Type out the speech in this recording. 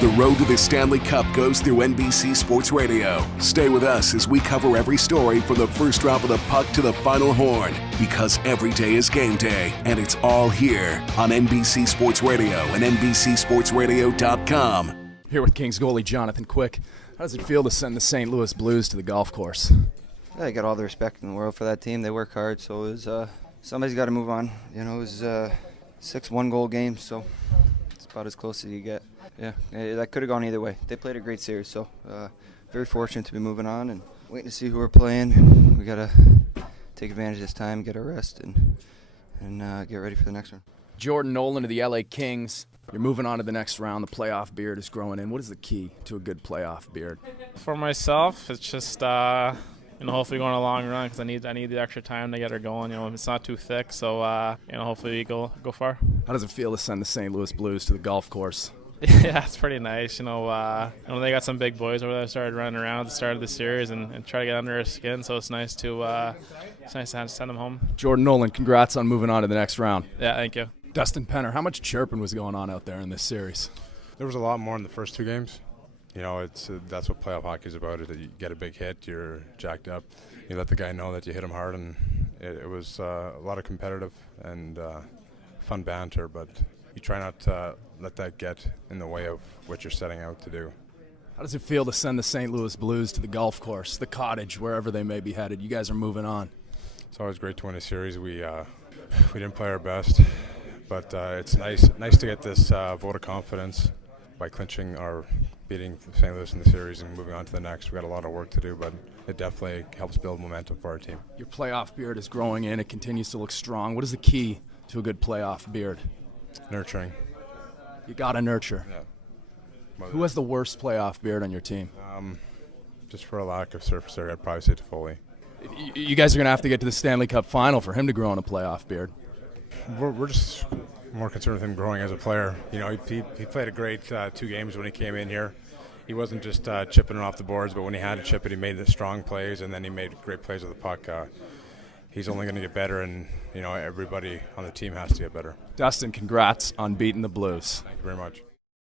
The road to the Stanley Cup goes through NBC Sports Radio. Stay with us as we cover every story from the first drop of the puck to the final horn, because every day is game day, and it's all here on NBC Sports Radio and NBCSportsRadio.com. Here with Kings goalie Jonathan Quick. How does it feel to send the St. Louis Blues to the golf course? I got all the respect in the world for that team. They work hard, so it was, somebody's got to move on. You know, it was 6 one-goal games, so it's about as close as you get. Yeah, that could have gone either way. They played a great series, so very fortunate to be moving on and waiting to see who we're playing. We got to take advantage of this time, get a rest, and get ready for the next one. Jordan Nolan of the LA Kings. You're moving on to the next round. The playoff beard is growing in. What is the key to a good playoff beard? For myself, it's just hopefully going a long run, because I need the extra time to get her going. It's not too thick, so hopefully we go far. How does it feel to send the St. Louis Blues to the golf course? Yeah, it's pretty nice. They got some big boys over there that started running around at the start of the series and try to get under our skin. So it's nice to send them home. Jordan Nolan, congrats on moving on to the next round. Yeah, thank you. Dustin Penner, how much chirping was going on out there in this series? There was a lot more in the first 2 games. That's what playoff hockey is about. Is that you get a big hit, you're jacked up. You let the guy know that you hit him hard, and it was a lot of competitive and fun banter, but you try not to let that get in the way of what you're setting out to do. How does it feel to send the St. Louis Blues to the golf course, the cottage, wherever they may be headed? You guys are moving on. It's always great to win a series. We didn't play our best, but it's nice to get this vote of confidence by clinching our beating St. Louis in the series and moving on to the next. We've got a lot of work to do, but it definitely helps build momentum for our team. Your playoff beard is growing in. It continues to look strong. What is the key to a good playoff beard? Nurturing. You got to nurture. Yeah. Who has the worst playoff beard on your team? Just for a lack of surface area, I'd probably say Toffoli. You guys are going to have to get to the Stanley Cup final for him to grow on a playoff beard. We're just more concerned with him growing as a player. He played a great 2 games when he came in here. He wasn't just chipping it off the boards, but when he had to chip it, he made the strong plays, and then he made great plays with the puck. He's only going to get better, and everybody on the team has to get better. Dustin, congrats on beating the Blues. Thank you very much.